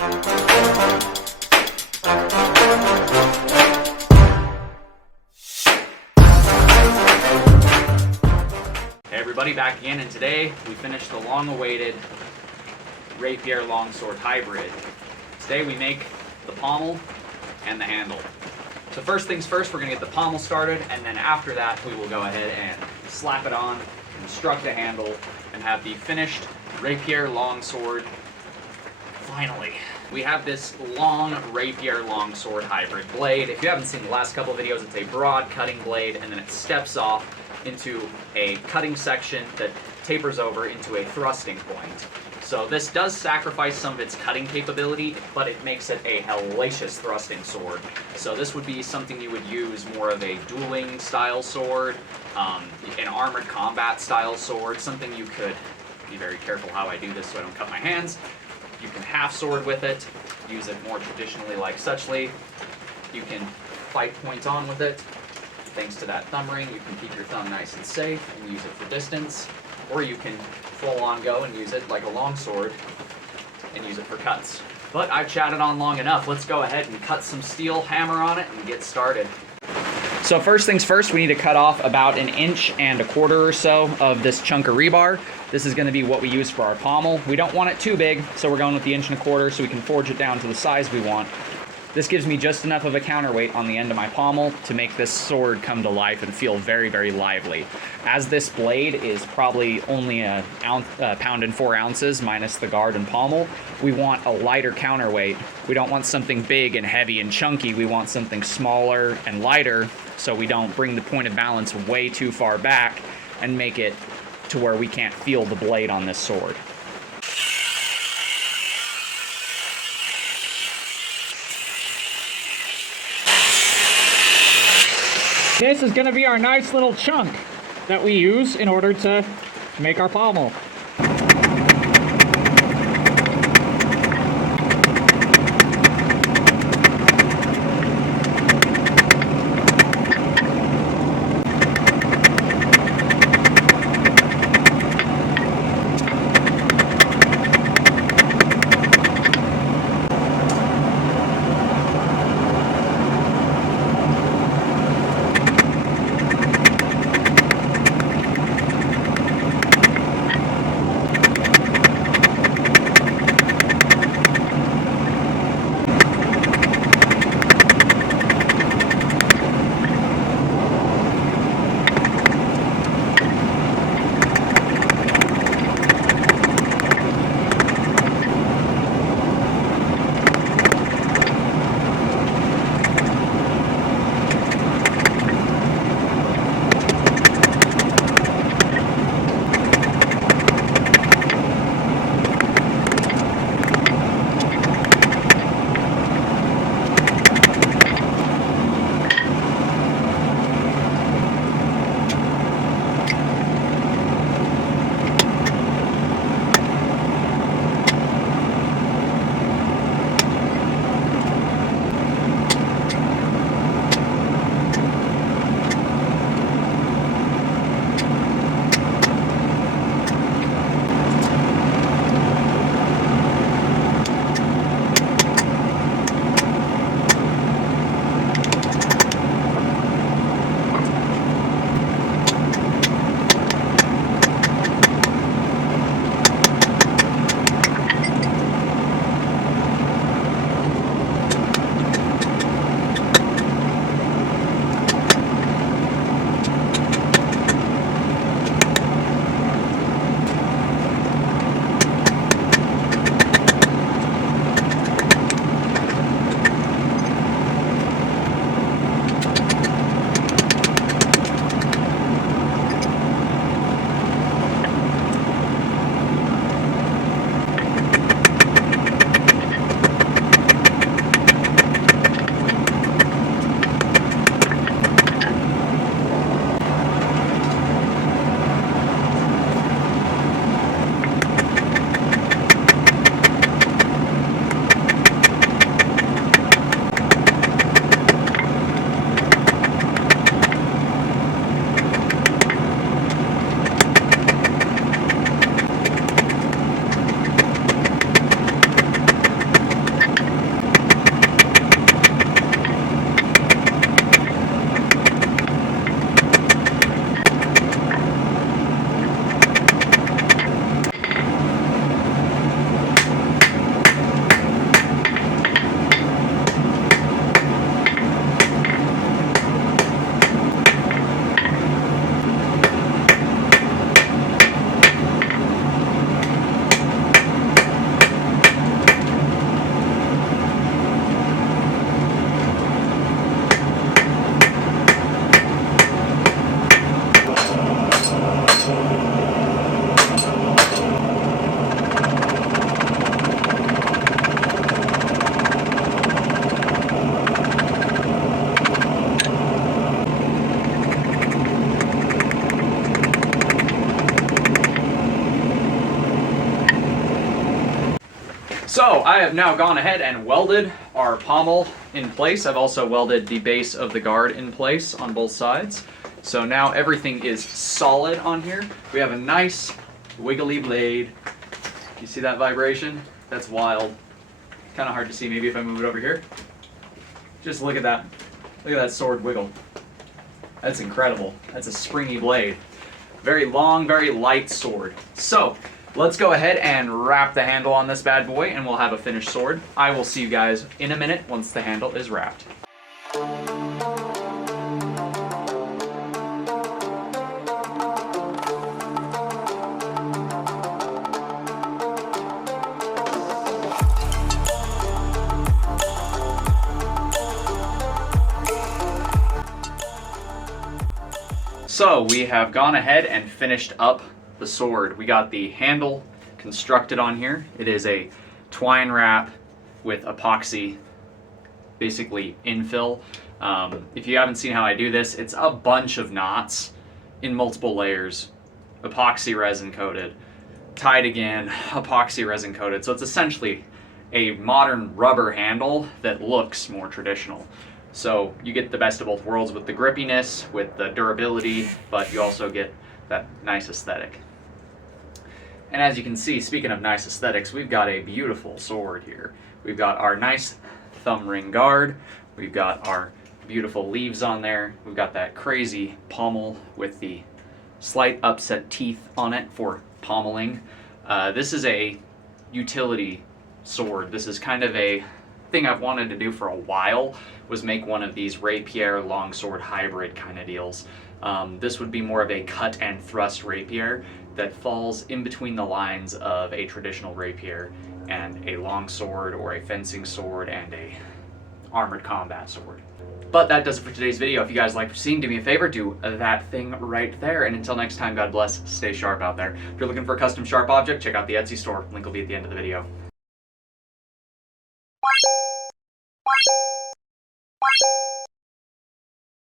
Hey everybody, back again, and today we finished the long-awaited Rapier longsword hybrid. Today we make the pommel and the handle. So first things first, we're going to get the pommel started, and then after that we will go ahead and slap it on, construct the handle, and have the finished Rapier longsword. Finally, we have this long Rapier longsword hybrid blade. If you haven't seen the last couple of videos, it's a broad cutting blade, and then it steps off into a cutting section that tapers over into a thrusting point. So this does sacrifice some of its cutting capability, but it makes it a hellacious thrusting sword. So this would be something you would use more of a dueling style sword, an armored combat style sword, something you could be very careful how I do this so I don't cut my hands. You can half sword with it, use it more traditionally like suchly. You can fight point on with it. Thanks to that thumb ring, you can keep your thumb nice and safe and use it for distance. Or you can full on go and use it like a longsword and use it for cuts. But I've chatted on long enough. Let's go ahead and cut some steel, hammer on it, and get started. So first things first, we need to cut off about 1.25 inches or so of this chunk of rebar. This is going to be what we use for our pommel. We don't want it too big, so we're going with the 1.25 inches so we can forge it down to the size we want. This gives me just enough of a counterweight on the end of my pommel to make this sword come to life and feel very, very lively. As this blade is probably only a pound and 4 ounces minus the guard and pommel, we want a lighter counterweight. We don't want something big and heavy and chunky. We want something smaller and lighter so we don't bring the point of balance way too far back and make it to where we can't feel the blade on this sword. This is going to be our nice little chunk that we use in order to make our pommel. I have now gone ahead and welded our pommel in place. I've also welded the base of the guard in place on both sides. So now everything is solid on here. We have a nice wiggly blade. You see that vibration? That's wild. Kind of hard to see maybe if I move it over here. Just look at that. Look at that sword wiggle. That's incredible. That's a springy blade. Very long, very light sword. So let's go ahead and wrap the handle on this bad boy and we'll have a finished sword. I will see you guys in a minute once the handle is wrapped. So we have gone ahead and finished up the sword. We got the handle constructed on here. It is a twine wrap with epoxy, basically infill. If you haven't seen how I do this, it's a bunch of knots in multiple layers, epoxy resin coated, tied again, epoxy resin coated. So it's essentially a modern rubber handle that looks more traditional. So you get the best of both worlds with the grippiness, with the durability, but you also get that nice aesthetic. And as you can see, speaking of nice aesthetics, we've got a beautiful sword here. We've got our nice thumb ring guard, we've got our beautiful leaves on there, we've got that crazy pommel with the slight upset teeth on it for pommeling. This is a utility sword. This is kind of a thing I've wanted to do for a while, was make one of these rapier longsword hybrid kind of deals. This would be more of a cut and thrust rapier that falls in between the lines of a traditional rapier and a longsword or a fencing sword and a armored combat sword. But that does it for today's video. If you guys liked what you've seen, do me a favor, do that thing right there. And until next time, God bless, stay sharp out there. If you're looking for a custom sharp object, check out the Etsy store. Link will be at the end of the video.